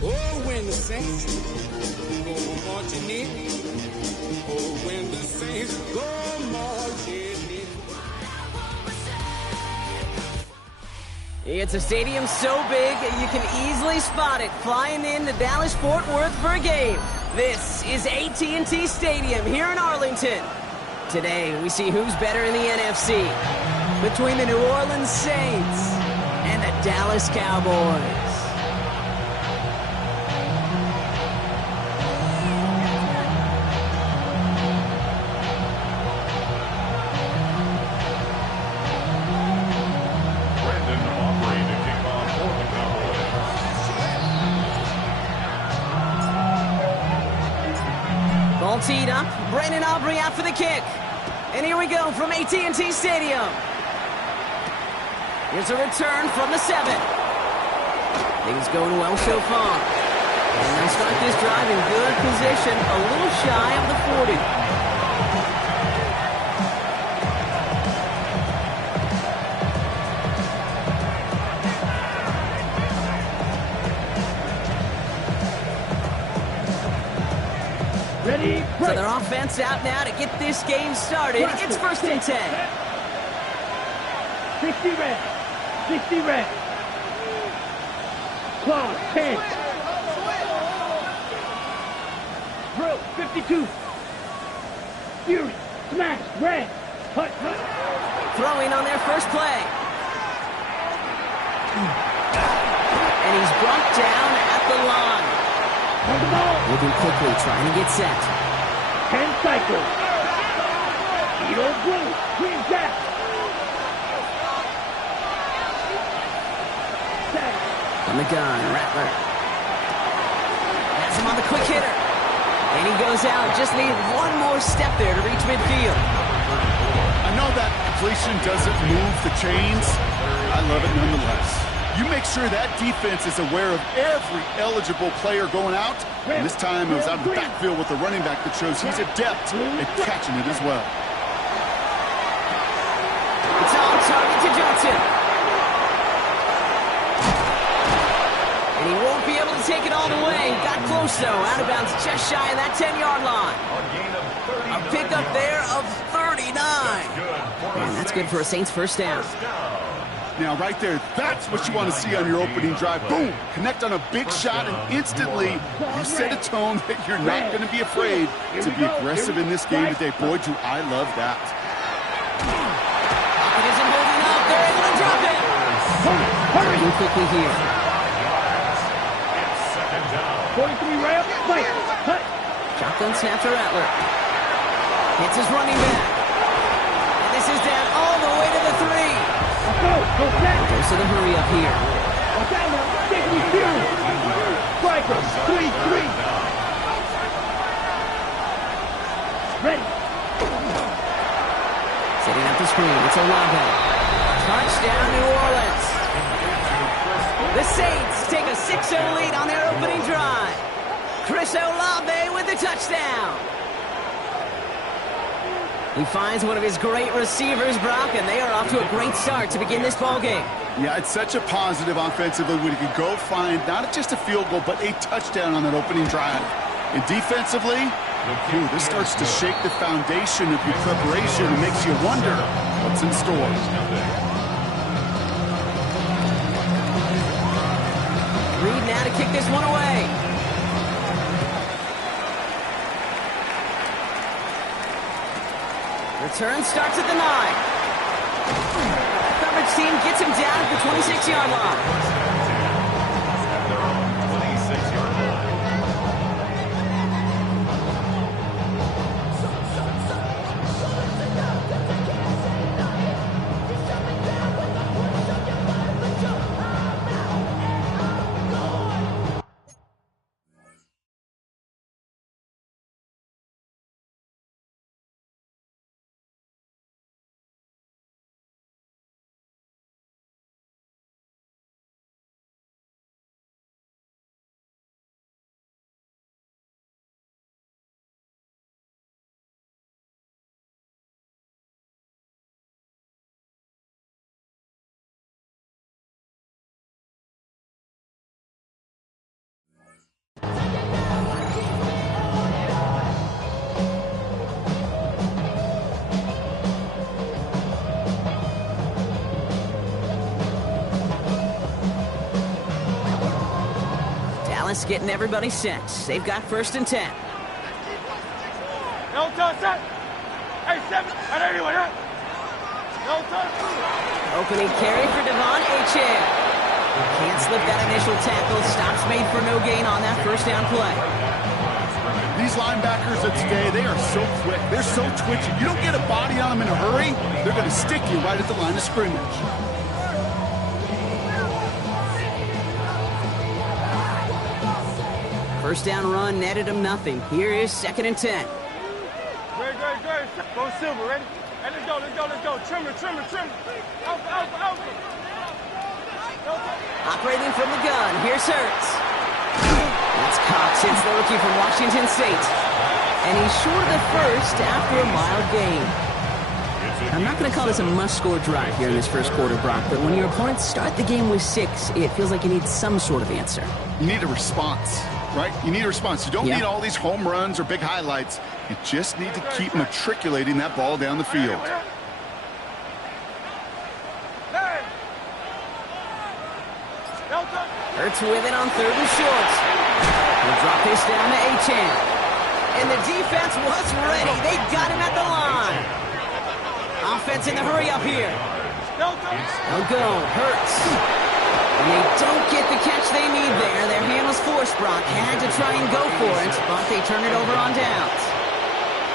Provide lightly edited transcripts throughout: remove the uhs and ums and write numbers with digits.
Oh, when the saints go marching in. Oh, when the saints go marching in. It's a stadium so big you can easily spot it flying into Dallas-Fort Worth for a game. This is AT&T Stadium here in Arlington. Today we see who's better in the NFC between the New Orleans Saints and the Dallas Cowboys. Ball teed up. Brandon Aubrey out for the kick. And here we go from AT&T Stadium. Here's a return from the 7. Things going well so far. And they'll start this drive in good position, a little shy of the 40. Ready, so their offense out now to get this game started. It's 1st and 10. 60 red. 60 red. Claw, 10. Drill, 52. Fury, smash, red. Hut, hut. Throwing on their first play. And he's brought down at the line. Moving quickly, trying to get set. 10 cycles. Eagle blue, green jack. On the gun, Rattler. Has him on the quick hitter. And he goes out. Just need one more step there to reach midfield. I know that completion doesn't move the chains. I love it nonetheless. You make sure that defense is aware of every eligible player going out. And this time it was out of the backfield with a running back that shows he's adept at catching it as well. It's on target to Johnson. And he won't be able to take it all the way. Got close, though. Out of bounds just shy of that 10-yard line. A pickup there of 39. Man, that's good for a Saints first down. Now, right there, that's what you want to see on your opening drive. Boom! Connect on a big shot, and instantly you set a tone that you're not going to be afraid to be aggressive in this game today. Boy, do I love that. Pocket isn't holding up. They're able to drop it. Hurry quickly here. 43 rail, fight, cut. Shotgun snap to Rattler. Hits his running back. And this is down all the way to the 3. Goes to the hurry up here. Striker, 3-3. Ready. Setting up the screen. It's Olave. Touchdown, New Orleans. The Saints take a 6-0 lead on their opening drive. Chris Olave with the touchdown. He finds one of his great receivers, Brock, and they are off to a great start to begin this ballgame. Yeah, it's such a positive offensively when you can go find not just a field goal, but a touchdown on that opening drive. And defensively, this starts to shake the foundation of your preparation and makes you wonder what's in store. Reed now to kick this one away. Return starts at the 9. Coverage team gets him down at the 26-yard line. just getting everybody set. They've got 1st and 10. No touch, set. Hey, 7. Right everywhere, right? No touch. Opening carry for Devon Achane. Can't slip that initial tackle. Stops made for no gain on that 1st down play. These linebackers of today, they are so quick. They're so twitchy. You don't get a body on them in a hurry, they're going to stick you right at the line of scrimmage. First down run netted him nothing. Here is 2nd and 10. Great. Go Silver, ready? Hey, let's go. Trimmer. Alpha. Operating from the gun. Here's Hurts. That's Cox. It's the rookie from Washington State. And he's short of the 1st after a mild gain. I'm not going to call this a must-score drive here in this 1st quarter, Brock, but when your opponents start the game with 6, it feels like you need some sort of answer. You need a response, right? You need a response. You don't need all these home runs or big highlights. You just need to keep matriculating that ball down the field. Hurts with it on 3rd and short. He'll drop this down to Achane. And the defense was ready. They got him at the line. Offense in the hurry up here. They'll go. Hurts. And they don't get the catch they need there. Their hand was forced, Brock. Had to try and go for it, but they turn it over on downs.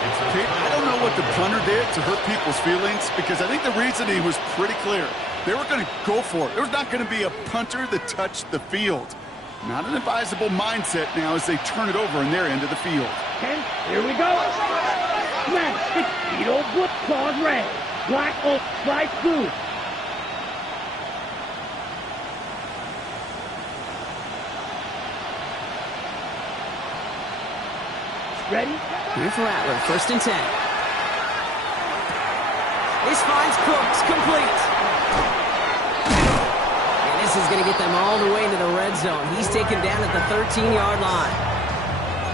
Okay, I don't know what the punter did to hurt people's feelings, because I think the reasoning was pretty clear. They were going to go for it. There's not going to be a punter that touched the field. Not an advisable mindset now as they turn it over in their end of the field. 10, here we go. Smash, it's Speedo, blue, claws red. Black, slide blue. Ready? Here's Rattler, 1st and 10. This finds Cooks, complete. And this is going to get them all the way into the red zone. He's taken down at the 13-yard line.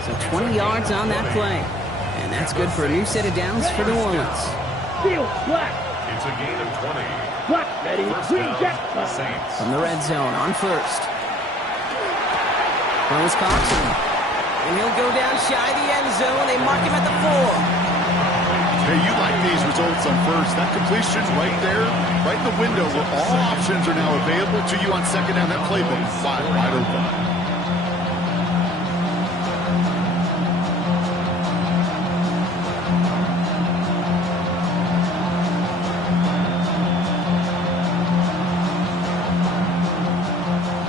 So 20 yards on that play. And that's good for a new set of downs for New Orleans. Field, black. It's a gain of 20. Black, ready, green, jet. Saints. From the red zone on 1st. Throws Cox. And he'll go down shy the end zone. They mark him at the 4. Hey, you like these results on 1st. That completion's right there, right in the window where all options are now available to you on 2nd down. That playbook wide open.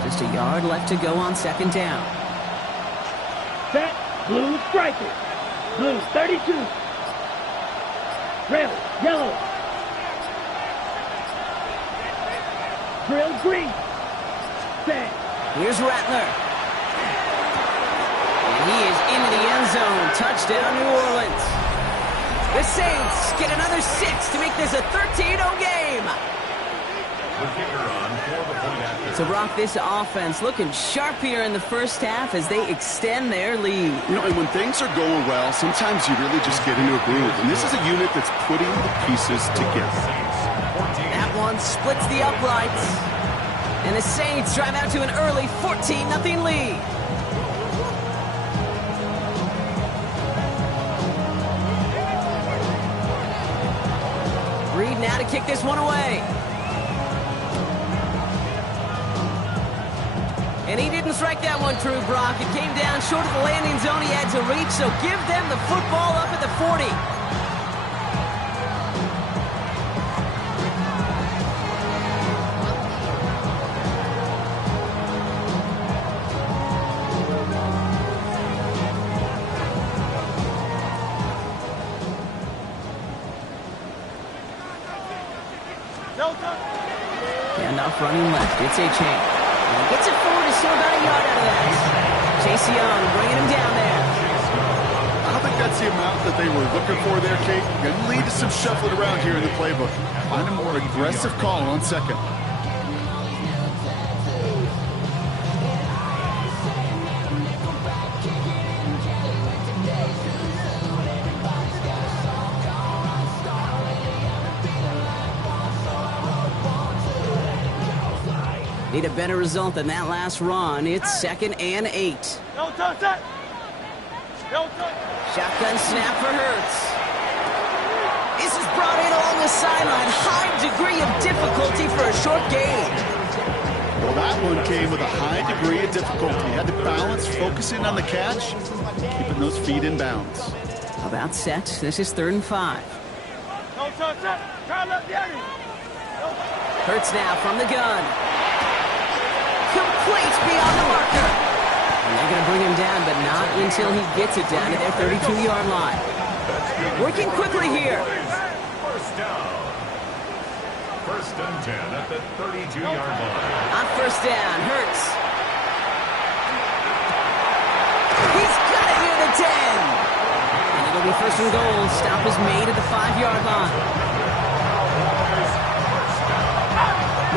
Just a yard left to go on 2nd down. Set, blue striker. Blue 32. Red, yellow. Drill green. Set. Here's Rattler. And he is into the end zone. Touchdown, New Orleans. The Saints get another 6 to make this a 13-0 game. The kicker on for the point after. So, Brock, this offense looking sharp here in the 1st half as they extend their lead. You know, and when things are going well, sometimes you really just get into a groove. And this is a unit that's putting the pieces together. That one splits the uprights. And the Saints drive out to an early 14-0 lead. Reed now to kick this one away. And he didn't strike that one true, Brock. It came down short of the landing zone he had to reach, so give them the football up at the 40. Handoff running left. It's Achane. And he gets it forward to still about a yard out of that. Chase Young bringing him down there. I don't think that's the amount that they were looking for there, Kate. Going to lead to some shuffling around here in the playbook. Find a more aggressive call on 2nd. Need a better result than that last run. It's 2nd and 8. Shotgun snap for Hurts. This is brought in along the sideline. High degree of difficulty for a short gain. Well, that one came with a high degree of difficulty. Had to balance, focusing on the catch, keeping those feet in bounds. About set. This is 3rd and 5. Hurts now from the gun. Complete beyond the marker. And they're going to bring him down, but not until he gets it down to their 32-yard line. Working quickly here. First down. 1st and 10 at the 32-yard line. On 1st down, Hurts. He's got it near the 10. And it'll be 1st and goal. Stop is made at the 5-yard line.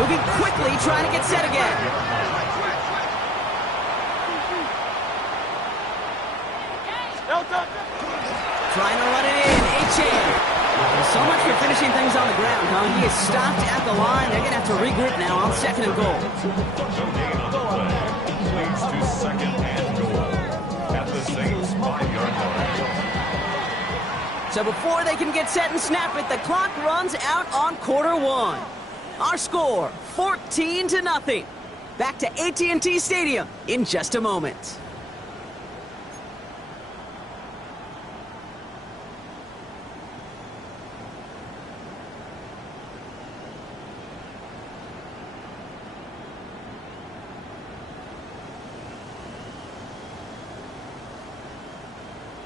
Moving quickly, trying to get set again. Trying to run it in. So much for finishing things on the ground, huh? He is stopped at the line. They're going to have to regroup now on 2nd and goal. No gain on the play. Leads to 2nd and goal at the Saints' 5-yard line. So before they can get set and snap it, the clock runs out on quarter 1. Our score, 14-0. Back to AT&T Stadium in just a moment.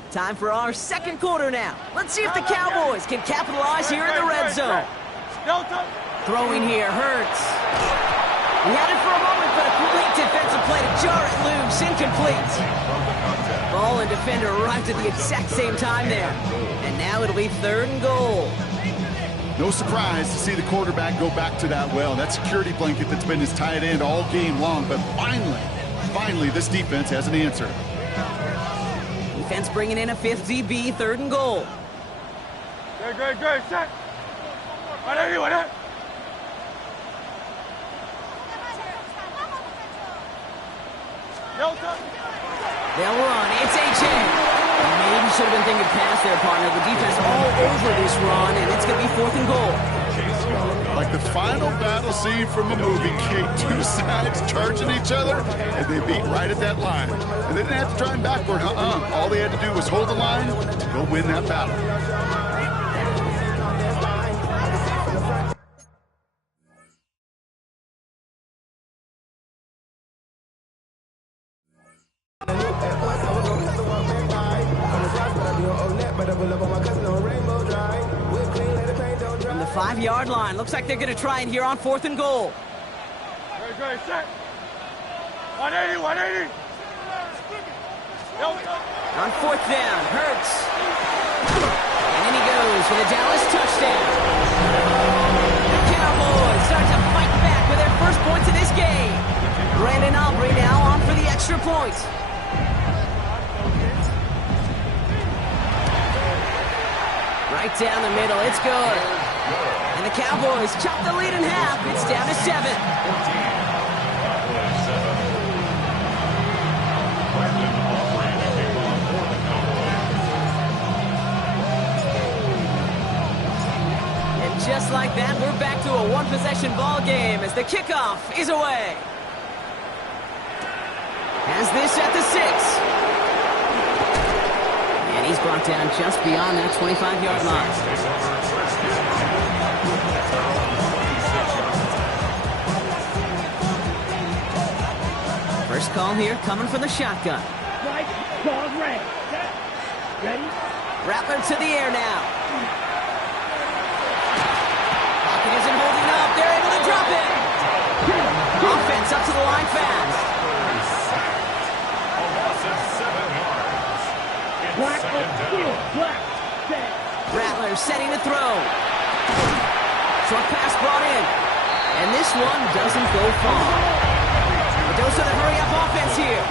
Time for our 2nd quarter now. Let's see if the Cowboys can capitalize here in the red zone. Throwing here, Hurts. He had it for a moment, but a complete defensive play to jar it loose. Incomplete. Ball and defender arrived at the exact same time there. And now it'll be 3rd and goal. No surprise to see the quarterback go back to that well. That security blanket that's been his tight end all game long. But finally, this defense has an answer. Defense bringing in a 5th DB, 3rd and goal. Great, set. They'll run. It's A.J. Maybe should have been thinking pass there, partner. The defense all over this run, and it's going to be 4th and goal. Like the final battle scene from a movie, two sides charging each other, and they beat right at that line. And they didn't have to drive backward, All they had to do was hold the line to go win that battle. From the 5-yard line, looks like they're going to try it here on 4th and goal. Great, set. 180. On 4th down, Hurts. And in he goes for the Dallas touchdown. The Cowboys start to fight back with their first points of this game. Brandon Aubrey now on for the extra point. Right down the middle, it's good. And the Cowboys chop the lead in half. It's down to 7. Just like that, we're back to a one-possession ball game as the kickoff is away. Has this at the 6. And he's brought down just beyond that 25-yard line. First call here coming from the shotgun. Right, ball red. Ready? Rattler to the air now. Isn't holding up. They're able to drop it. Offense up to the line fast. A loss of 7 yards. Black, black, set. Rattler setting to throw. Short pass brought in. And this one doesn't go far. But those are the hurry-up offense here.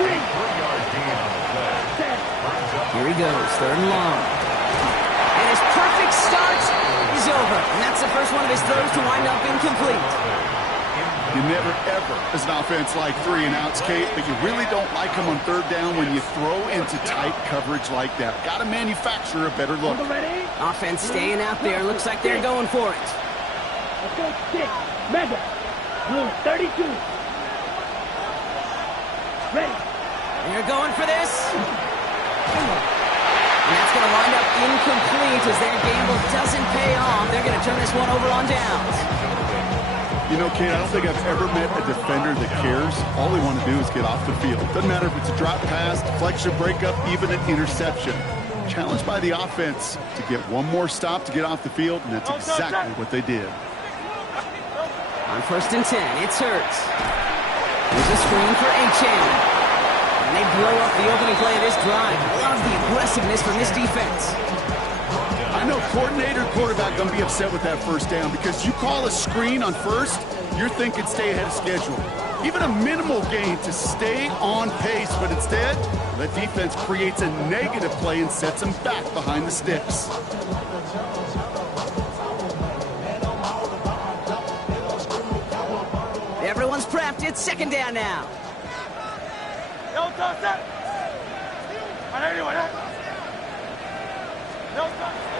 3-yard gain on the play. Here he goes, 3rd and long. And his perfect start is over. And that's the first one of his throws to wind up incomplete. You never, ever, as an offense, like 3 and outs, Kate, but you really don't like them on third down when you throw into tight coverage like that. Got to manufacture a better look. Offense staying out there. Looks like they're going for it. Let's go 6. Mega. Blue 32. Ready. They're going for this. And that's going to wind up incomplete as their gamble doesn't pay off. They're going to turn this one over on downs. You know, Kate, I don't think I've ever met a defender that cares. All they want to do is get off the field. Doesn't matter if it's a drop pass, deflection, breakup, even an interception. Challenged by the offense to get one more stop to get off the field, and that's exactly what they did. On 1st and 10, it's Hurts. Here's a screen for Achane. And they blow up the opening play of this drive. Love the aggressiveness from this defense. I know coordinator, quarterback going to be upset with that first down because you call a screen on first, you're thinking stay ahead of schedule. Even a minimal gain to stay on pace, but instead, that defense creates a negative play and sets them back behind the sticks. Everyone's prepped. It's 2nd down now.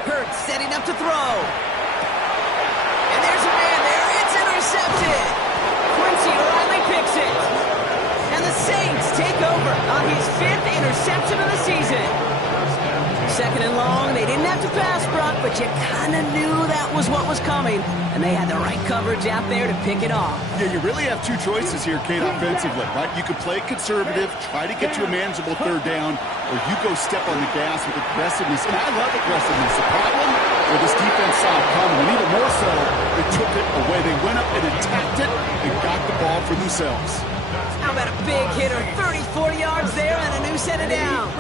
Hurts setting up to throw. And there's a man there. It's intercepted. Quincy Riley picks it. And the Saints take over on his 5th interception of the season. 2nd and long. They didn't have to pass, Brock, but you kind of knew that was what was coming. And they had the right coverage out there to pick it off. Yeah, you really have 2 choices here, Kate, offensively, right? You can play conservative, try to get to a manageable 3rd down, or you go step on the gas with aggressiveness. And I love aggressiveness. The problem where this defense saw it coming, and even more so, they took it away. They went up and attacked it and got the ball for themselves. How about a big hitter? 30, 40 yards there and a new set of downs.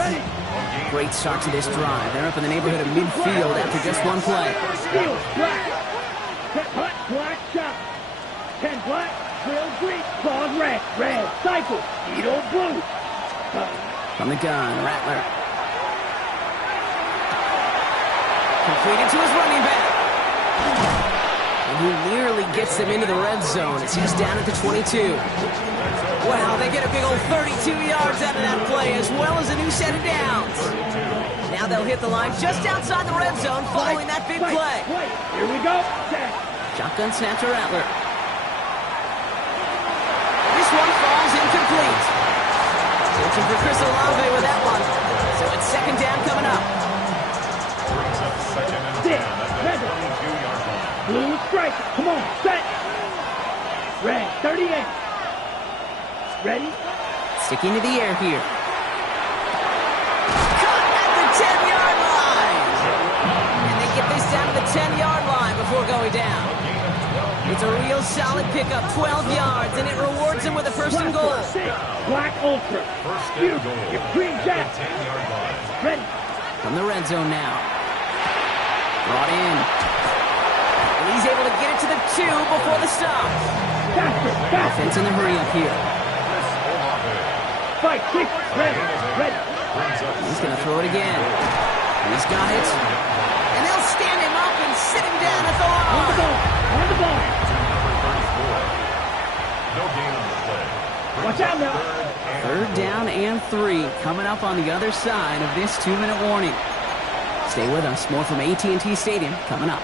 Great start to this drive. They're up in the neighborhood of midfield after just one play. Steel, black. Hut, black, chop. 10 black, drill, green, claws, red, red, cycle, needle, blue. From the gun, Rattler. Completed to his running back. And he nearly gets them into the red zone as he's down at the 22. Wow, they get a big old 32 yards out of that play as well as a new set of downs. Now they'll hit the line just outside the red zone following that big play. Here we go. Shotgun snap to Rattler. This one falls incomplete. Searching for Chris Olave with that one. So it's 2nd down coming up. Blue strike. Come on, set. Red, 38. Ready? Sticking to the air here. Caught at the 10-yard line. And they get this down to the 10-yard line before going down. It's a real solid pickup, 12 yards, and it rewards them with a 1st and goal. Black Ultra. Beautiful. Green Jack. Ready. From the red zone now. Brought in. And he's able to get it to the 2 before the stop. Faster, faster. Offense in the hurry up here. Fight, 6, ready, ready. He's going to throw it again. He's got it. And they'll stand him up and sit him down at the line. On the ball, on the ball. No gain on the play. Watch out now. 3rd down and 3 coming up on the other side of this 2-minute warning. Stay with us. More from AT&T Stadium coming up.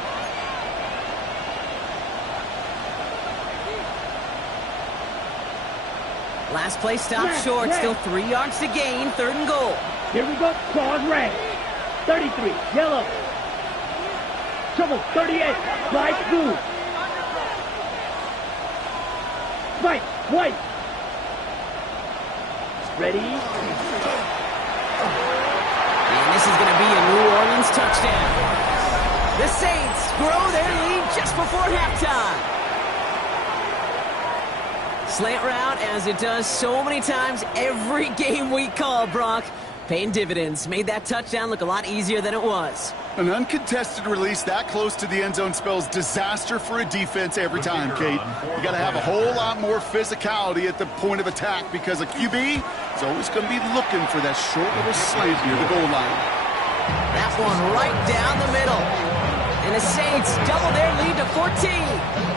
Last play stopped short. Still 3 yards to gain. 3rd and goal. Here we go. Claws red. 33. Yellow. Trouble. 38. Light blue. White. White. Ready. And this is going to be a New Orleans touchdown. The Saints grow their lead just before halftime. Slant route, as it does so many times every game we call, Brock. Paying dividends. Made that touchdown look a lot easier than it was. An uncontested release that close to the end zone spells disaster for a defense every time, Kate. You got to have a whole lot more physicality at the point of attack because a QB is always going to be looking for that short little slant near the goal line. That one right down the middle. And the Saints double their lead to 14.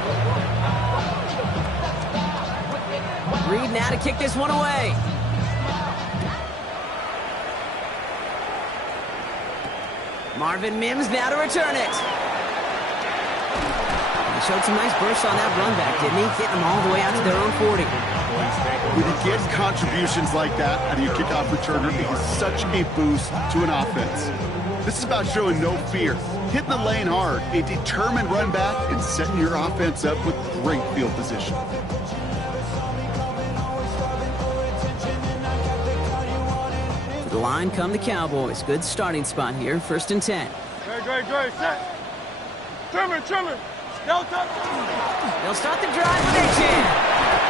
Reed now to kick this one away. Marvin Mims now to return it. He showed some nice bursts on that run back, didn't he? Getting them all the way out to their own 40. When you get contributions like that out of your kickoff returner, it is such a boost to an offense. This is about showing no fear, hitting the lane hard, a determined run back, and setting your offense up with great field position. To the line come the Cowboys. Good starting spot here, 1st and 10. Great, set. Trimmer. They'll start the drive with a jam.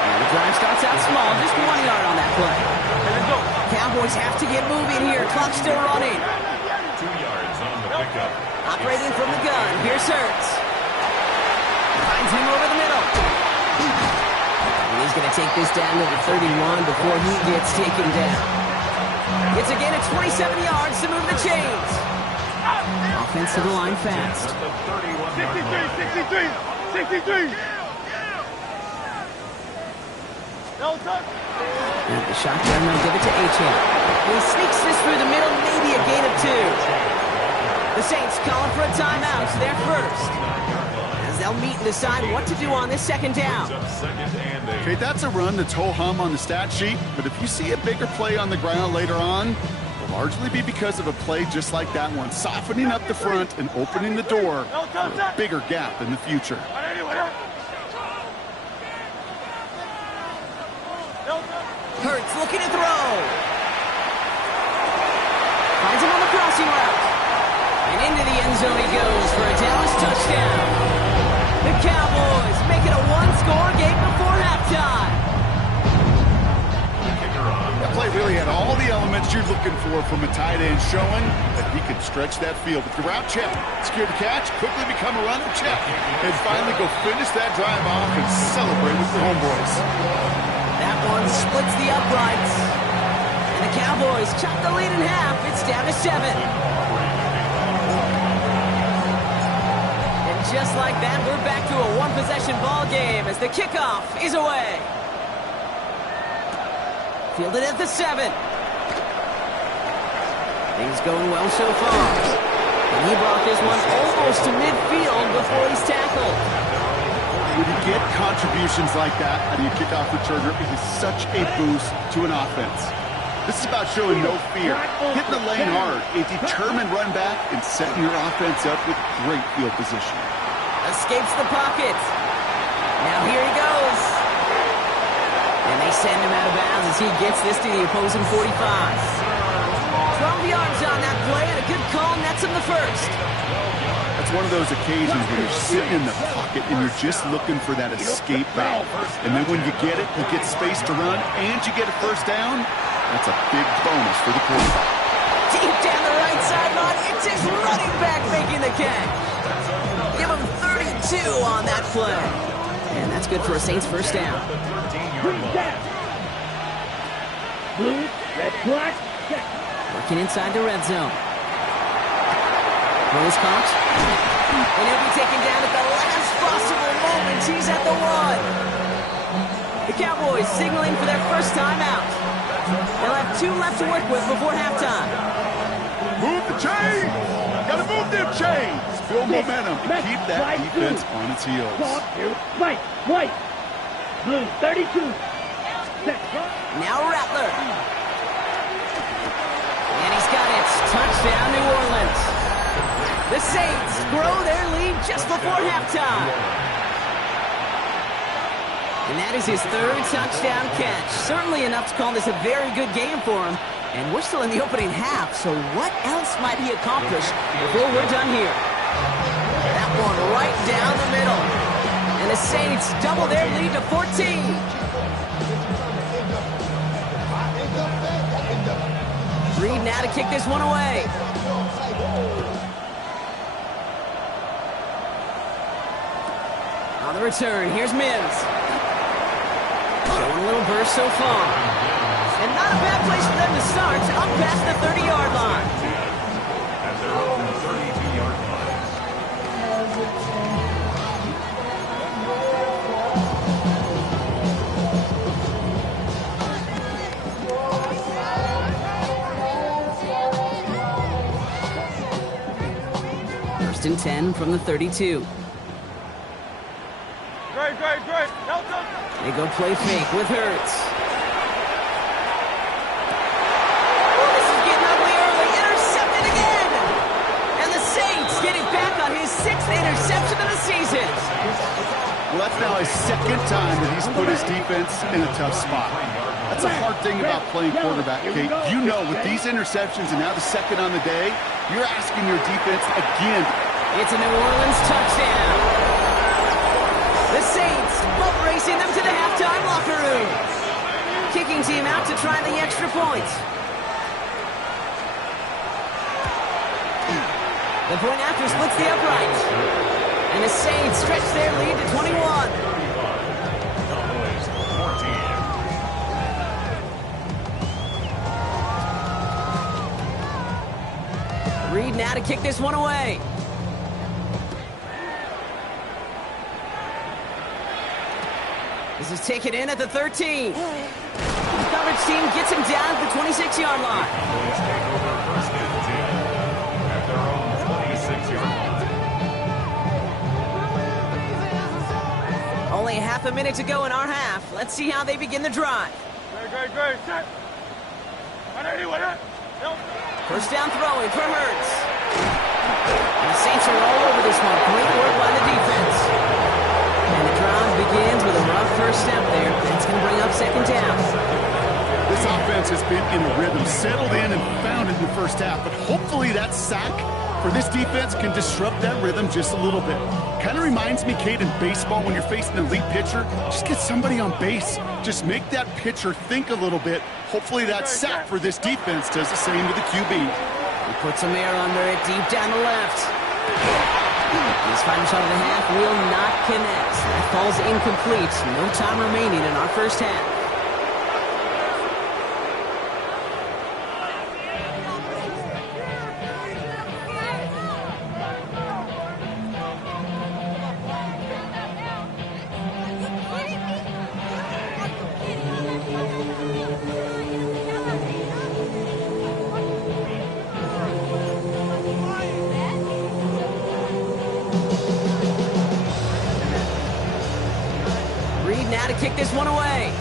And the drive starts out small, just 1 yard on that play. Let's go. Cowboys have to get moving here. Clock still running. 2 yards on the pickup. Operating from the gun. Here's Hurts. Finds him over the middle. And he's going to take this down to the 31 before he gets taken down. It's a gain of 27 yards to move the chains. Offense to the line fast. 63. And the shotgun will give it to H.M. He sneaks this through the middle, maybe a gain of 2. The Saints calling for a timeout. They're first. As they'll meet and decide what to do on this 2nd down. Okay, that's a run that's ho-hum on the stat sheet, but if you see a bigger play on the ground later on, it'll largely be because of a play just like that one, softening up the front and opening the door for a bigger gap in the future. Hurts looking to throw. Finds him on the crossing route. And into the end zone he goes for a Dallas touchdown. The Cowboys make it a 1-score game before halftime. That play really had all the elements you're looking for from a tight end, showing that he could stretch that field with the route check, secure the catch, quickly become a runner check, and finally go finish that drive off and celebrate with the homeboys. That one splits the uprights. And the Cowboys chop the lead in half. It's down to 7. And just like that, we're back to a 1-possession ball game as the kickoff is away. Fielded at the 7. Things going well so far. And he brought this one almost to midfield before he's tackled. When you get contributions like that out of your kickoff returner, it is such a boost to an offense. This is about showing no fear, hitting the lane hard, a determined run back, and setting your offense up with great field position. Escapes the pocket. Now here he goes. And they send him out of bounds as he gets this to the opposing 45. 12 yards on that play, and a good call nets him the first. That's one of those occasions where you're sitting in the pocket and you're just looking for that escape valve. And then when you get it, you get space to run, and you get a first down. That's a big bonus for the quarterback. Deep down the right sideline, it's his running back making the catch. Give him 32 on that play. And that's good for a Saints first down. Blue, red, black, check. Working inside the red zone. Ball is caught. And he'll be taken down at the last possible moment. He's at the 1. The Cowboys signaling for their first timeout. They'll have 2 left to work with before halftime. Move the chains! Gotta move them chains! Build momentum and keep that defense on its heels. White, blue, 32. Set. Now Rattler. And he's got it. Touchdown, New Orleans. The Saints grow their lead just before halftime. And that is his 3rd touchdown catch. Certainly enough to call this a very good game for him. And we're still in the opening half, so what else might he accomplish before we're done here? That one right down the middle. And the Saints double their lead to 14. Reed now to kick this one away. On the return, here's Mims. Showing a little burst so far. And not a bad place for them to start, up past the 30-yard line. At their own 32-yard line. First and 10 from the 32. Great. They go play fake with Hurts. Oh, this is getting ugly early. Intercepted again. And the Saints getting back on his 6th interception of the season. Well, that's now his second time that he's put his defense in a tough spot. That's a hard thing about playing quarterback, Kate. You know, with these interceptions and now the second on the day, you're asking your defense again. It's a New Orleans touchdown. The Saints boat racing them to the halftime locker room. Kicking team out to try the extra point. The point after splits the upright. And the Saints stretch their lead to 21. Cowboys 14. Reed now to kick this one away. This is taken in at the 13. The coverage team gets him down at the 26-yard line. Cowboys take over first and 10 at their own 26-yard line. Only half a minute to go in our half. Let's see how they begin the drive. Great. Set. First down throwing for Hurts. And the Saints are all over this one. Great work by the defense. And the drive begins with a rough first step there. That's going to bring up second down. This offense has been in a rhythm, settled in and found it in the first half, but hopefully that sack for this defense can disrupt that rhythm just a little bit. Kind of reminds me, Kate, in baseball when you're facing an elite pitcher, just get somebody on base. Just make that pitcher think a little bit. Hopefully that sack for this defense does the same to the QB. He puts some air under it deep down the left. His final shot of the half will not connect. That falls incomplete. No time remaining in our first half. Now to kick this one away.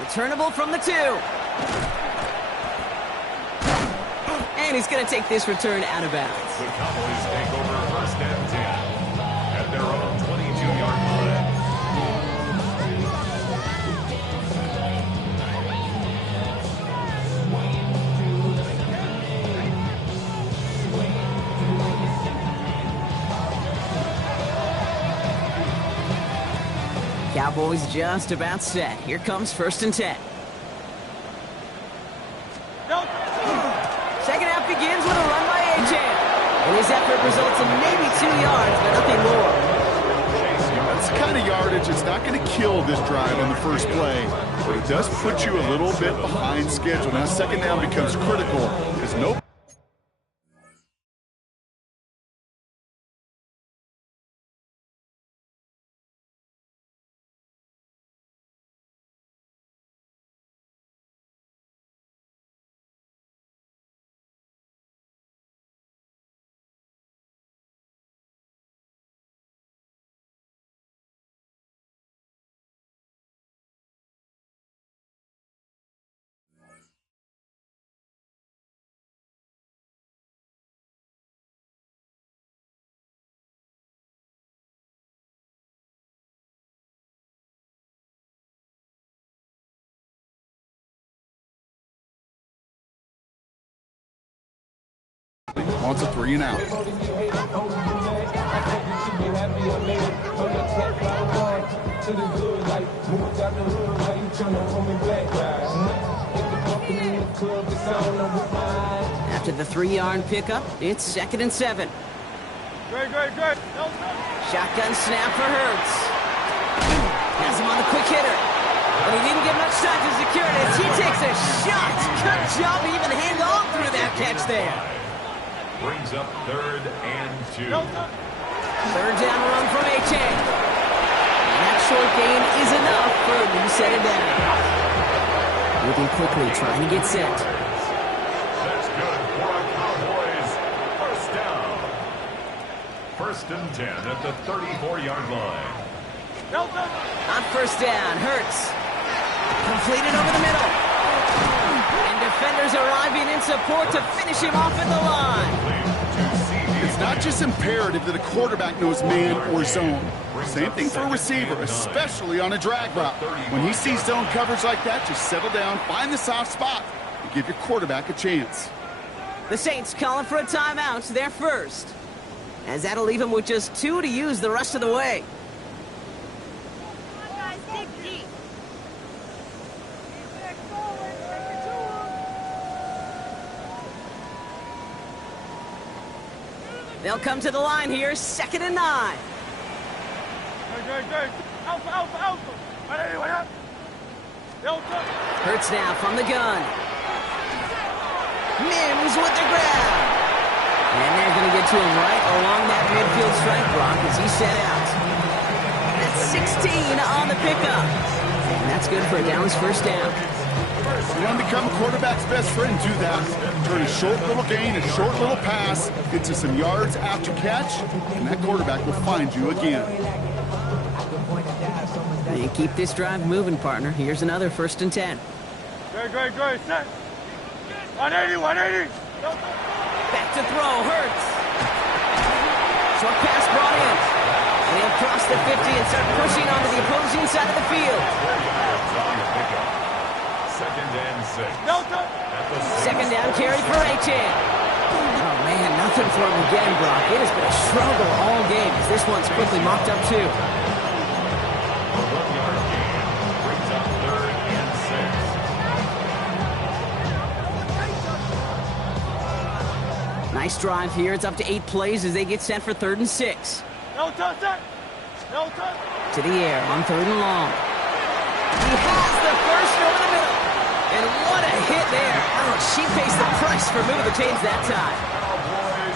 Returnable from the 2. And he's going to take this return out of bounds. The Cowboys take over first and 10 at their own 22-yard line. Cowboys just about set. Here comes first and 10. Second half begins with a run by A-Chan. And his effort results in maybe 2 yards, but nothing more. That's the kind of yardage it's not going to kill this drive on the first play, but it does put you a little bit behind schedule. Now second down becomes critical because no. Wants a 3 and out. After the 3-yard pickup, it's second and 7. Great. Shotgun snap for Hurts. Has him on the quick hitter. But he didn't get much time to secure it as he takes a shot. Good job even hang on through that catch there. Brings up third and 2. Third down run from A-Chan. That short gain is enough for a new set of down. Moving quickly, trying to get set. First and 10 at the 34-yard line. On first down, Hurts. Completed over the middle. And defenders arriving in support to finish him off at the line. It's not just imperative that a quarterback knows man or zone. Same thing for a receiver, especially on a drag route. When he sees zone coverage like that, just settle down, find the soft spot, and give your quarterback a chance. The Saints calling for a timeout. They're first. As that'll leave him with just 2 to use the rest of the way. They'll come to the line here, 2nd and 9. Hurts now from the gun. Mims with the grab. And they're going to get to him right along that midfield strike block as he set out. That's 16 on the pickup. And that's good for a Dallas first down. You want to become a quarterback's best friend, do that. Turn a short little gain, a short little pass into some yards after catch, and that quarterback will find you again. And keep this drive moving, partner. Here's another 1st and 10. Great, set. 180. Back to throw, Hurts. Short pass brought in. And he'll cross the 50 and start pushing onto the opposing side of the field. 2nd and 6. Second down carry for Achan. Oh, man, nothing for him again, Brock. It has been a struggle all game as this one's quickly mopped up, too. A 1-yard gain brings up 3rd and 6. Nice drive here. It's up to 8 plays as they get set for 3rd and 6. No touch. To the air on 3rd and long. He has the first over the middle. And what a hit there. Ouch, she pays the price for moving the chains that time.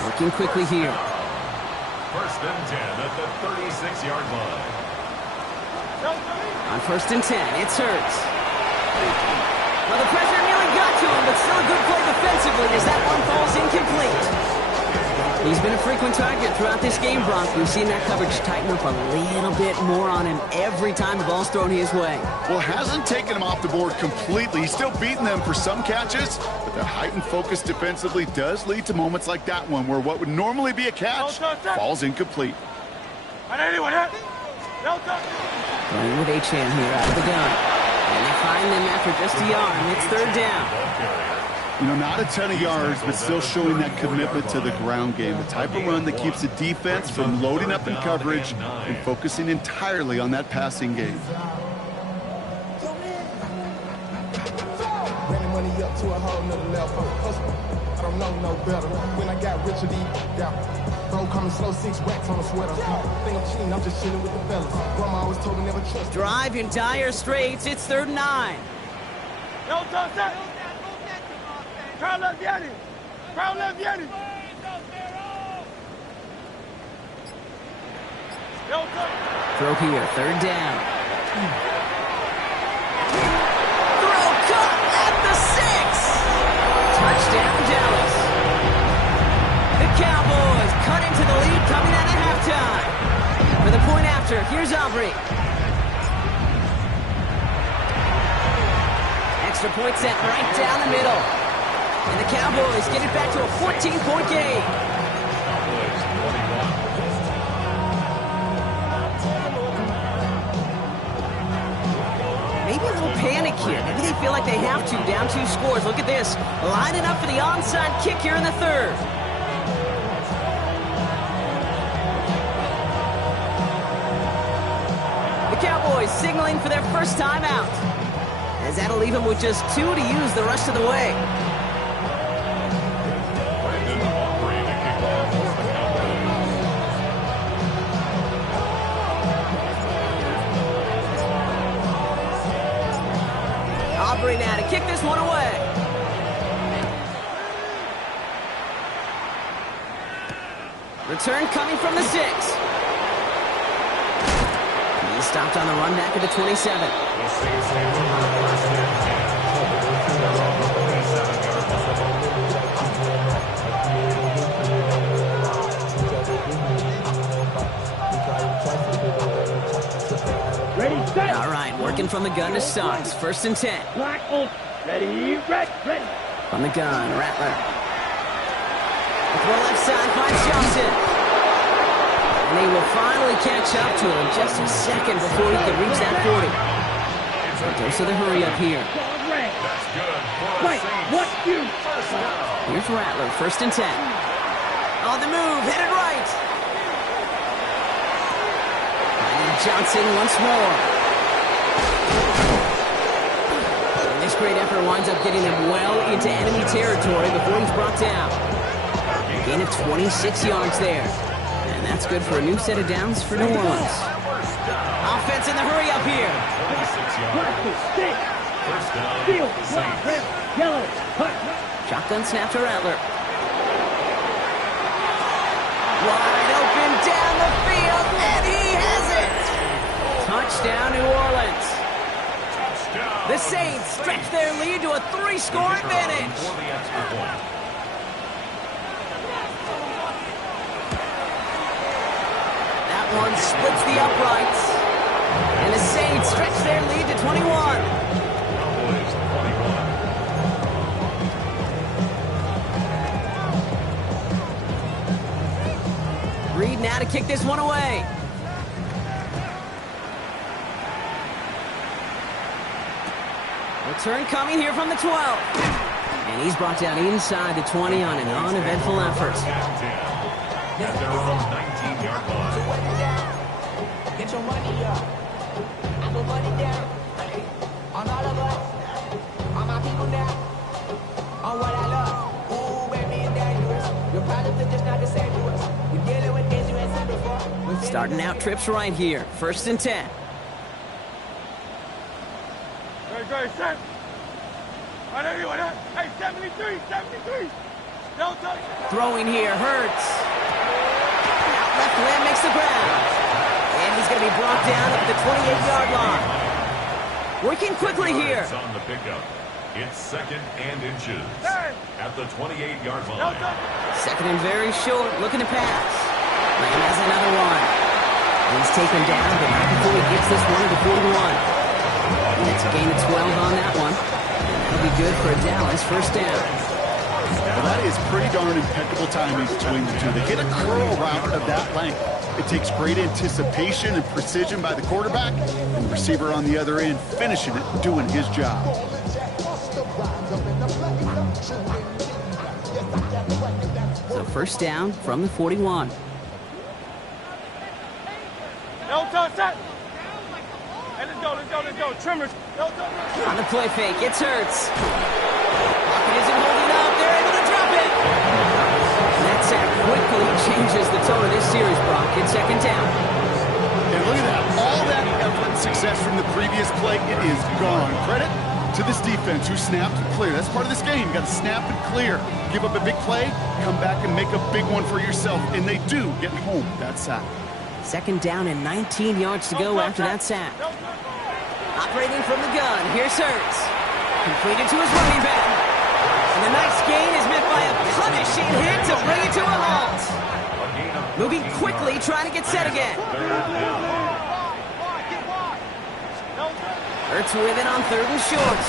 Working quickly here. 1st and 10 at the 36-yard line. On 1st and 10, it's Hurts. Well, the pressure nearly got to him, but still a good play defensively as that one falls incomplete. He's been a frequent target throughout this game, Brock. We've seen that coverage tighten up a little bit more on him every time the ball's thrown his way. Well, hasn't taken him off the board completely. He's still beating them for some catches, but that heightened focus defensively does lead to moments like that one where what would normally be a catch falls incomplete. Playing with Achan here out of the gun. And they find them after just a yard. It's 3rd down. You know, not a ton of yards, but still showing that commitment to the ground game. The type of run that keeps the defense from loading up in coverage and focusing entirely on that passing game. Money up to a whole nother level. I don't know no better. When I got richer, bro coming slow, 6 racks on a sweater. Think I'm cheating, I'm just chilling with the fellas. Grandma always told me never trust. Drive in dire straits. It's 3rd and 9. No touch. Crowd left Yanni. Throw here, 3rd down. Throw caught at the 6. Touchdown, Dallas. The Cowboys cut into the lead coming out of halftime. For the point after, here's Aubrey. Extra point set right down the middle. And the Cowboys get it back to a 14-point game. Maybe a little panic here. Maybe they feel like they have to. Down 2 scores. Look at this. Lining up for the onside kick here in the 3rd. The Cowboys signaling for their first time out. As that'll leave them with just 2 to use the rest of the way. Aubrey now to kick this one away. Return coming from the 6. He's stopped on the run back at the 27. Ready, set. All right, working from the gun to start. It's 1st and 10. Black ult. Ready, red, ready. From the gun, Rattler. The throw left side finds Johnson. And they will finally catch up to him just a second before he can reach that 40. Goes to the hurry up here. Red. That's good for the Right, Saints. what you? First down. Here's Rattler, 1st and 10. On the move, headed right. Finding Johnson once more. And this great effort winds up getting him well into enemy territory before he's brought down. A gain of 26 yards there. And that's good for a new set of downs for New Orleans. Offense in the hurry up here. 26 yards. Plastic, stick. First down. Field, Saints. red, yellow, cut. Shotgun snap to Rattler. Wide open down the field, and he has it! Touchdown, New Orleans. Touchdown. The Saints stretch their lead to a 3-score advantage. For the extra point. That one splits the uprights. And the Saints stretch their lead to 21. Cowboys 21. Reed now to kick this one away. Return coming here from the 12. And he's brought down inside the 20 on an uneventful effort. At their own 19-yard line. Get your money up. I put money down. On all of us. On my people now. On what I love. Ooh, baby, it's dangerous. Your problems are just not the same to us. We're dealing with things you ain't seen before. Starting out trips right here. 1st and 10. Very set. I know you want that. Hey, 73, 73. Don't touch it. Throwing here, Hurts. Out left limb makes the ground. And he's going to be brought down at the 28-yard line. Working quickly here. It's on the pickup. It's 2nd and inches. At the 28-yard line. 2nd and very short, looking to pass. Lamb has another one. He's taken down, but not before he gets this one to the 41. And it's a gain of 12 on that one. And that'll be good for a Dallas 1st down. Well, that is pretty darn impeccable timing between the two. They get a curl route of that length. It takes great anticipation and precision by the quarterback, and the receiver on the other end finishing it, doing his job. So 1st down from the 41. Don't touch that. Hey, let's go. Trimmers. Don't touch it. On the play fake, it's Hurts. Pocket isn't holding up. They're able to drop it. And that sack quickly changes the tone of this series, Brock. It's 2nd down. And look at that. All that effort and success from the previous play, it is gone. Credit to this defense who snapped and clear. That's part of this game. You got to snap and clear. Give up a big play, come back and make a big one for yourself. And they do get home that sack. 2nd down and 19 yards to go after that sack. Operating from the gun, here's Hurts. Completed to his running back. And the nice gain is met by a punishing hit to bring it to a halt. Moving quickly, trying to get set again. Hurts with it on 3rd and short.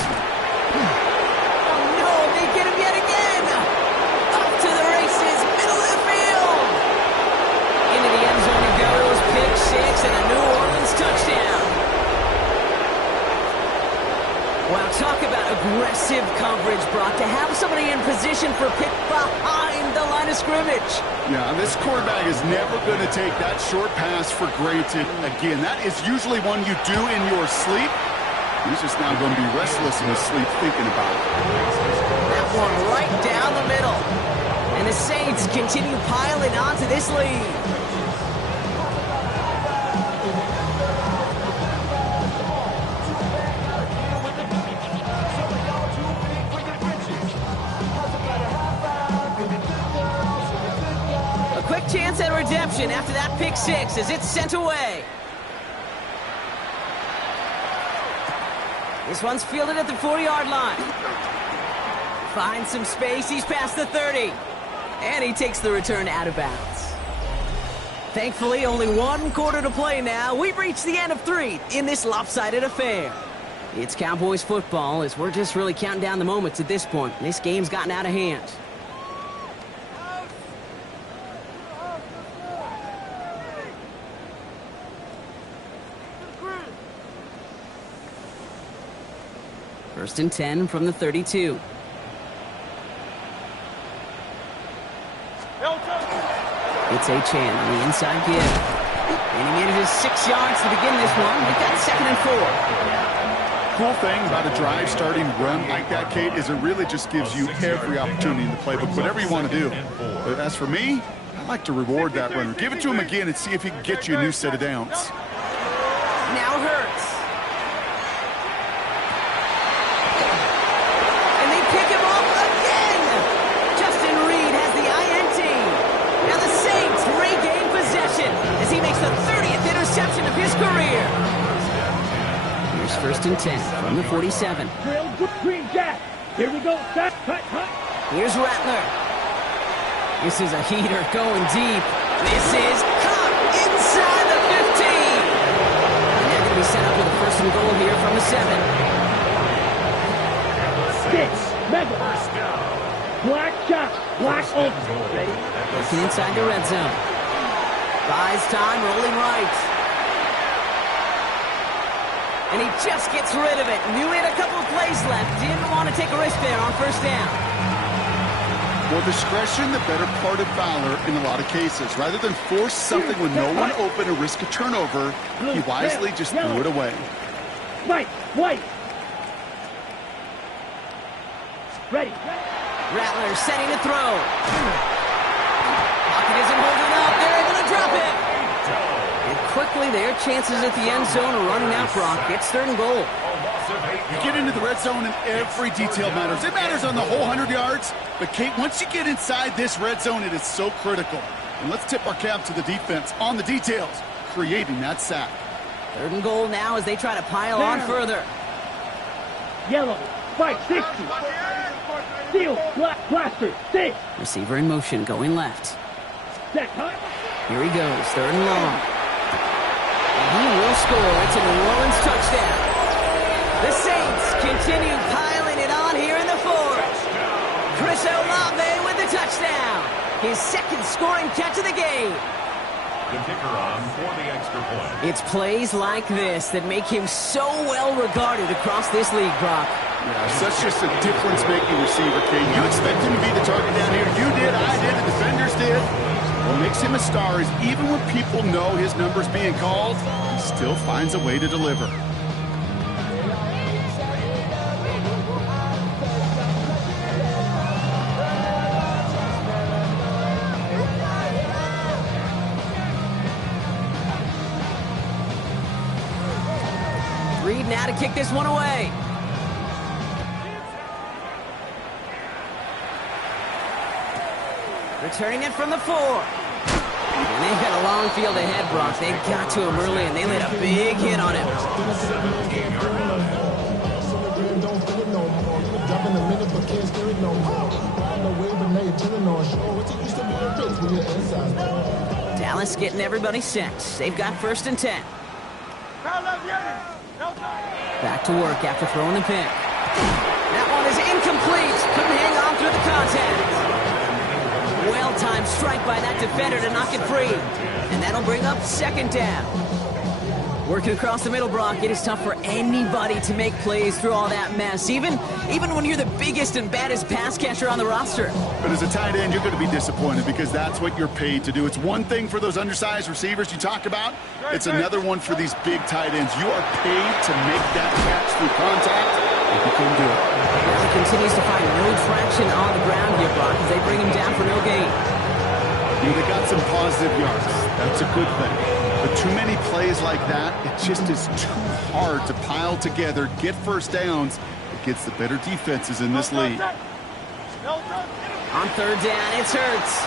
Oh no, they get him yet again. Up to the races, middle of the field. Into the end zone it goes, pick 6 and a New Orleans touchdown. Wow, talk about aggressive coverage, Brock. To have somebody in position for a pick behind the line of scrimmage. Yeah, this quarterback is never going to take that short pass for granted again. That is usually one you do in your sleep. He's just now going to be restless in his sleep thinking about it. That one right down the middle. And the Saints continue piling onto this lead. A quick chance at redemption after that pick 6 as it's sent away. This one's fielded at the 40-yard line. Finds some space. He's past the 30. And he takes the return out of bounds. Thankfully, only one quarter to play now. We've reached the end of 3 in this lopsided affair. It's Cowboys football as we're just really counting down the moments at this point. This game's gotten out of hand. First and 10 from the 32. It's Achan on the inside give. And he manages 6 yards to begin this one. We've got 2nd and 4. Cool thing about a drive starting run like that, Kate, is it really just gives you every opportunity in the playbook, whatever you want to do. But as for me, I like to reward that runner. Give it to him again and see if he can get you a new set of downs. Now Hurts. And they pick him off again. Justin Reed has the INT. Now the Saints regain possession as he makes the 30th interception of his career. Here's first and 10 from the 47. Green Jack. Here we go. Cut. Here's Rattler. This is a heater going deep. This is caught inside the 15. And they're going to be set up with a first and goal here from the 7. Six. Mega. Black shot. Black open. Ready? Looking inside the red zone. Buys time, rolling right. And he just gets rid of it. Knew he had a couple of plays left. Didn't want to take a risk there on first down. More discretion, the better part of valor in a lot of cases. Rather than force something with no one open or risk a turnover, he wisely just threw it away. White. Ready. Rattler setting to throw. Pocket isn't holding up. They're able to drop it. And quickly, their chances at the end zone are running out, Brock. It's 3rd and goal. You get into the red zone and every detail matters. It matters on the whole 100 yards. But, Kate, once you get inside this red zone, it is so critical. And let's tip our cap to the defense on the details, creating that sack. 3rd and goal now as they try to pile on further. Yellow. Fight. 60. Steel. Blaster. 6. Receiver in motion going left. Set. Hut. Here he goes. 3rd and long. And he will score. It's a New Orleans touchdown. The Saints continue piling it on here in the 4th. Chris Olave with the touchdown. His 2nd scoring catch of the game. The kicker on for the extra point. It's plays like this that make him so well regarded across this league, Brock. Yeah, such just a difference-making receiver, Kate. You expect him to be the target down here. You did, I did, the defenders did. What makes him a star is even when people know his number's being called, he still finds a way to deliver. Reed now to kick this one away. Returning it from the 4. And they've got a long field ahead, Brock. They got to him early, and they laid a big hit on him. Dallas getting everybody set. They've got first and 10. Back to work after throwing the pick. That one is incomplete. Couldn't hang on through the contact. Well-timed strike by that defender to knock it free. And that'll bring up 2nd down. Working across the middle, Brock, it is tough for anybody to make plays through all that mess, even when you're the biggest and baddest pass catcher on the roster. But as a tight end, you're going to be disappointed because that's what you're paid to do. It's one thing for those undersized receivers you talk about. It's another one for these big tight ends. You are paid to make that catch through contact, and you can do it. Well, he continues to find no traction on the ground here, Brock, as they bring him down for no gain. They got some positive yards. That's a good thing. But too many plays like that, it just is too hard to pile together, get first downs against the better defenses in this league. On 3rd down, it's Hurts.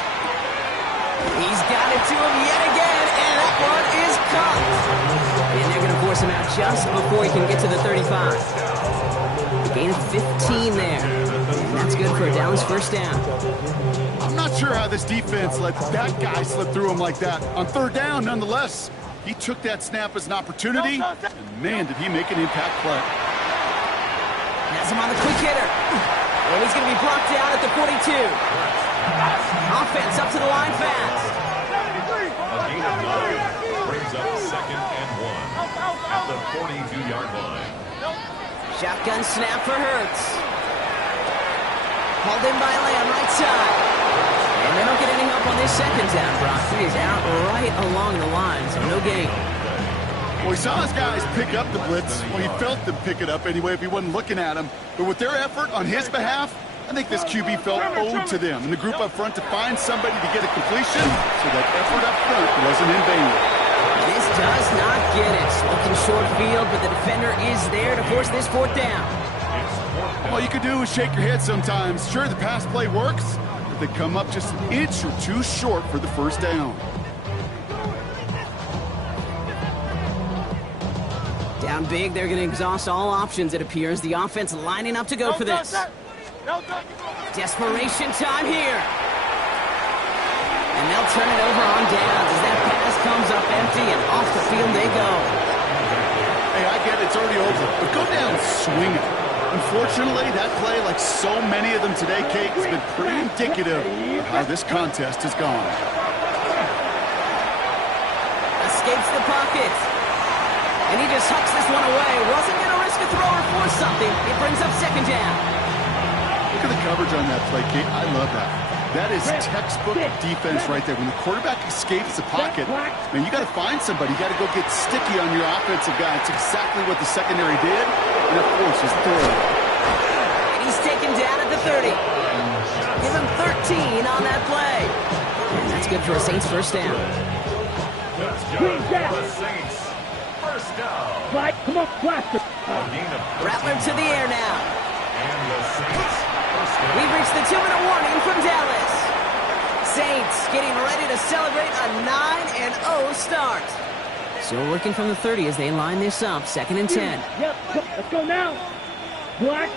He's got it to him yet again, and that one is caught. And they're going to force him out just before he can get to the 35. A gain of 15 there. And that's good for a Dallas first down. I'm not sure how this defense let that guy slip through him like that. On third down, nonetheless, he took that snap as an opportunity, and man, did he make an impact play. Has him on the quick hitter. And he's going to be brought down at the 42. Offense up to the line fast. A gain of 9 brings up 2nd and 1 at the 42-yard line. Shotgun snap for Hurts. Hauled in by Lamb, right side. And they don't get any help on this second down, Brock. He is out right along the line, so no gain. Well, he saw his guys pick up the blitz. Well, he felt them pick it up anyway if he wasn't looking at him. But with their effort on his behalf, I think this QB felt owed to them and the group up front to find somebody to get a completion so that effort up front wasn't in vain. This does not get it. Looking short field, but the defender is there to force this fourth down. All you can do is shake your head sometimes. Sure, the pass play works, but they come up just an inch or two short for the first down. Down big, they're going to exhaust all options, it appears. The offense lining up to go for this. Desperation time here. And they'll turn it over on downs as that pass comes up empty and off the field they go. Hey, I get it, it's already over, but go down swinging. Unfortunately, that play, like so many of them today, Kate, has been pretty indicative of how this contest has gone. Escapes the pocket. And he just hucks this one away. Wasn't going to risk a throw or force something. It brings up second down. Look at the coverage on that play, Kate. I love that. That is textbook defense right there. When the quarterback escapes the pocket, man, you got to find somebody. You got to go get sticky on your offensive guy. It's exactly what the secondary did, and of course, was thorough. And he's taken down at the 30. Give him 13 on that play. And that's good for a Saints first down. The Saints first down. Come on, blaster. Rattler to the air now. And the Saints first down. We've reached the 2-minute warning from Dallas. Saints getting ready to celebrate a 9-0 start. Still working from the 30 as they line this up. 2nd and 10. Yep, let's go now. Black,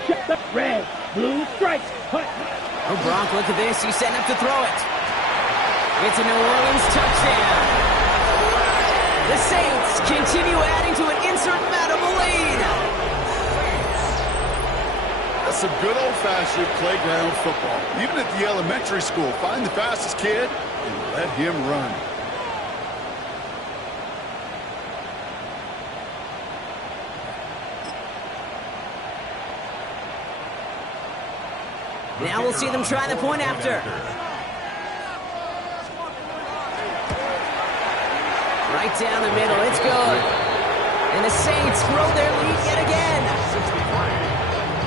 red, blue stripes. Oh, Brock, look at this. He's setting up to throw it. It's a New Orleans touchdown. The Saints continue adding to an insurmountable lead. That's some good old-fashioned playground football. Even at the elementary school, find the fastest kid and let him run. Now we'll see them try the point after. Right down the middle, it's good. And the Saints grow their lead yet again. 63.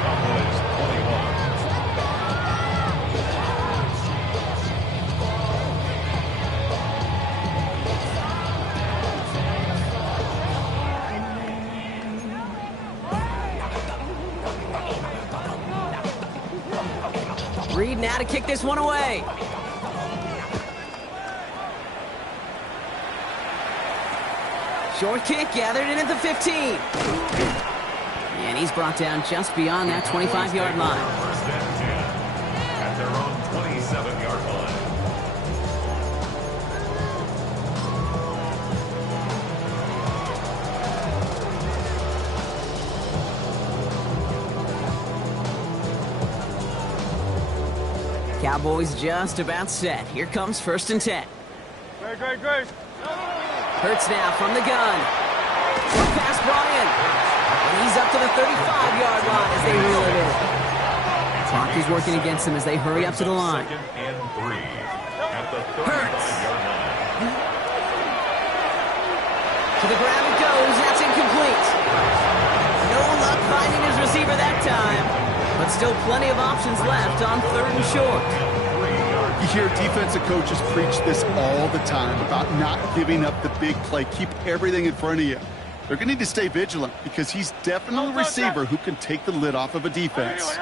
Cowboys 21. Reed now to kick this one away. Short kick gathered in at the 15. And he's brought down just beyond that 25-yard line. First and 10 at their own 27-yard line. Cowboys just about set. Here comes 1st and 10. Great. Hurts now from the gun. One pass brought in. And he's up to the 35-yard line as they reel it in. Clock is working against them as they hurry up to the line. 2nd and 3 at the 35-yard line. To the ground it goes. That's incomplete. No luck finding his receiver that time. But still plenty of options left on 3rd and short. You hear defensive coaches preach this all the time about not giving up the big play. Keep everything in front of you. They're going to need to stay vigilant because he's definitely a receiver who can take the lid off of a defense.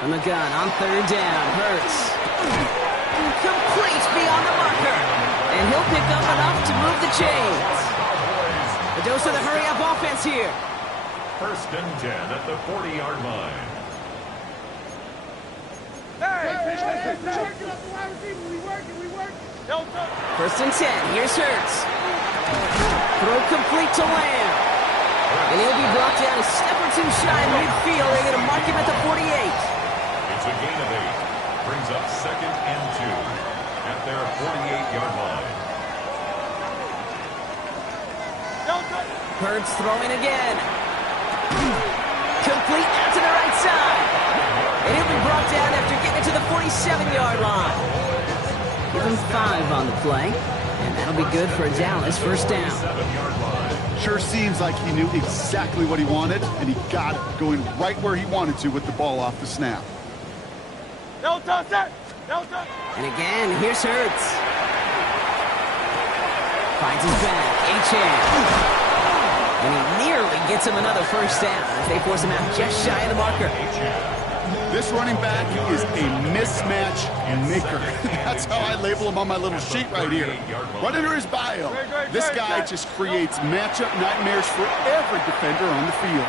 From the gun on 3rd down. Hurts. Complete beyond the marker. And he'll pick up enough to move the chains. A dose of the hurry-up offense here. First and 10 at the 40-yard line. First and 10. Here's Hurts. Throw complete to Lamb. And he'll be brought down a step or two shy in midfield. They're going to mark him at the 48. It's a gain of 8. Brings up second and 2 at their 48-yard line. Hurts throwing again. Complete out to the right side. And he'll be brought down after getting it to the 47-yard line. Give him 5 on the play. And that'll be good for a Dallas first down. Sure seems like he knew exactly what he wanted, and he got it, going right where he wanted to with the ball off the snap. And again, here's Hurts. Finds his back. Achane. And he nearly gets him another first down as they force him out just shy of the marker. This running back is a mismatch maker. That's how I label him on my little sheet right here. Right under his bio. This guy just creates matchup nightmares for every defender on the field.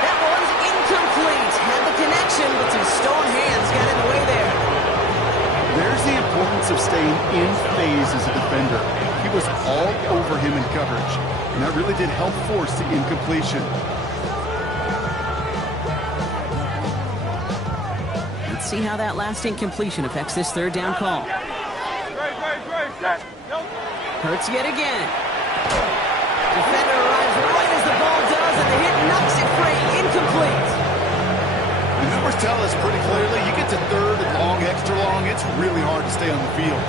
That one's incomplete. Had the connection, but some stone hands got in the way there. There's the importance of staying in phase as a defender. He was all over him in coverage, and that really did help force the incompletion. Let's see how that last incompletion affects this third down call. Hurts yet again. Defender arrives right as the ball does, and the hit knocks it free. Incomplete. The numbers tell us pretty clearly, you get to third and long, extra long, it's really hard to stay on the field.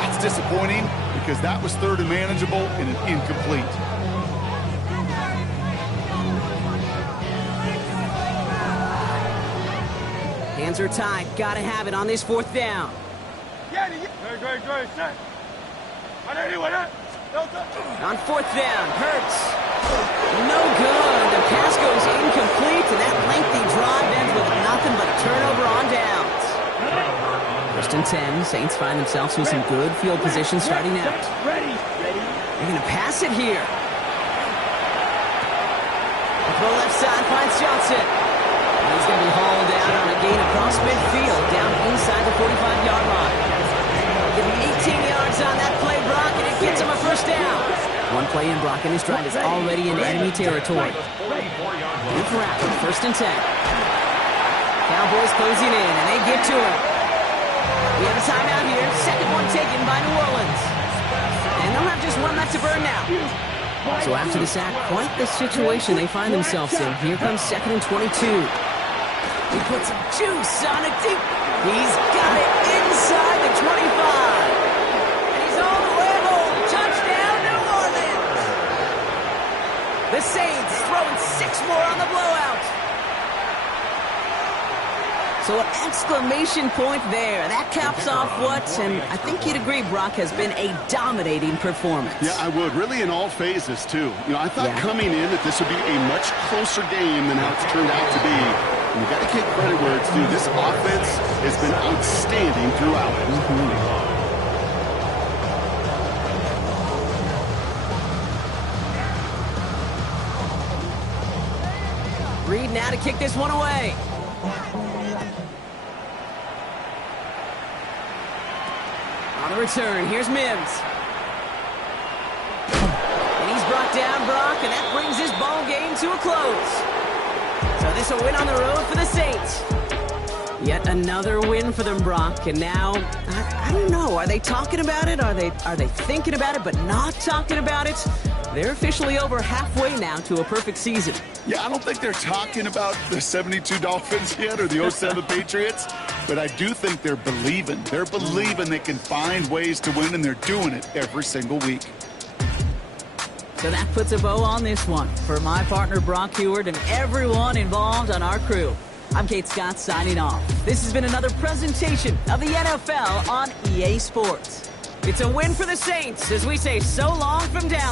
That's disappointing because that was third and manageable and an incomplete. Hands are tied. Gotta have it on this fourth down. On fourth down, Hurts. No good. The pass goes incomplete, and that lengthy drive ends with nothing but a turnover on downs. First and 10. Saints find themselves with some good field position starting out. They're going to pass it here. The left side finds Johnson. He's going to be hauled down on a gain across midfield, down inside the 45-yard line. Give him 18 yards on that play, Brock, and it gets him a first down. One play in, Brock, and his drive is already in enemy territory. Loop around, first and 10. Cowboys closing in, and they get to him. We have a timeout here, second one taken by New Orleans. And they'll have just one left to burn now. So after the sack, quite the situation they find themselves in. Here comes second and 22. He puts some juice on it deep. He's got it inside the 25. And he's all the way home. Touchdown, New Orleans. The Saints throwing 6 more on the blowout. So an exclamation point there. That caps off what, and I think you'd agree, Brock, has been a dominating performance. Yeah, I would. Really in all phases, too. You know, I thought coming in that this would be a much closer game than how it's turned out to be. And you got to give credit where it's due. This offense has been outstanding throughout. Reed now to kick this one away. On the return, here's Mims. And he's brought down, Brock, and that brings his ball game to a close. So this will win on the road for the Saints. Yet another win for them, Brock. And now, I don't know, are they talking about it? Are they thinking about it but not talking about it? They're officially over halfway now to a perfect season. Yeah, I don't think they're talking about the 72 Dolphins yet or the 07 Patriots, but I do think they're believing. They're believing they can find ways to win, and they're doing it every single week. So that puts a bow on this one. For my partner, Brock Heward, and everyone involved on our crew, I'm Kate Scott signing off. This has been another presentation of the NFL on EA Sports. It's a win for the Saints as we say so long from Dallas.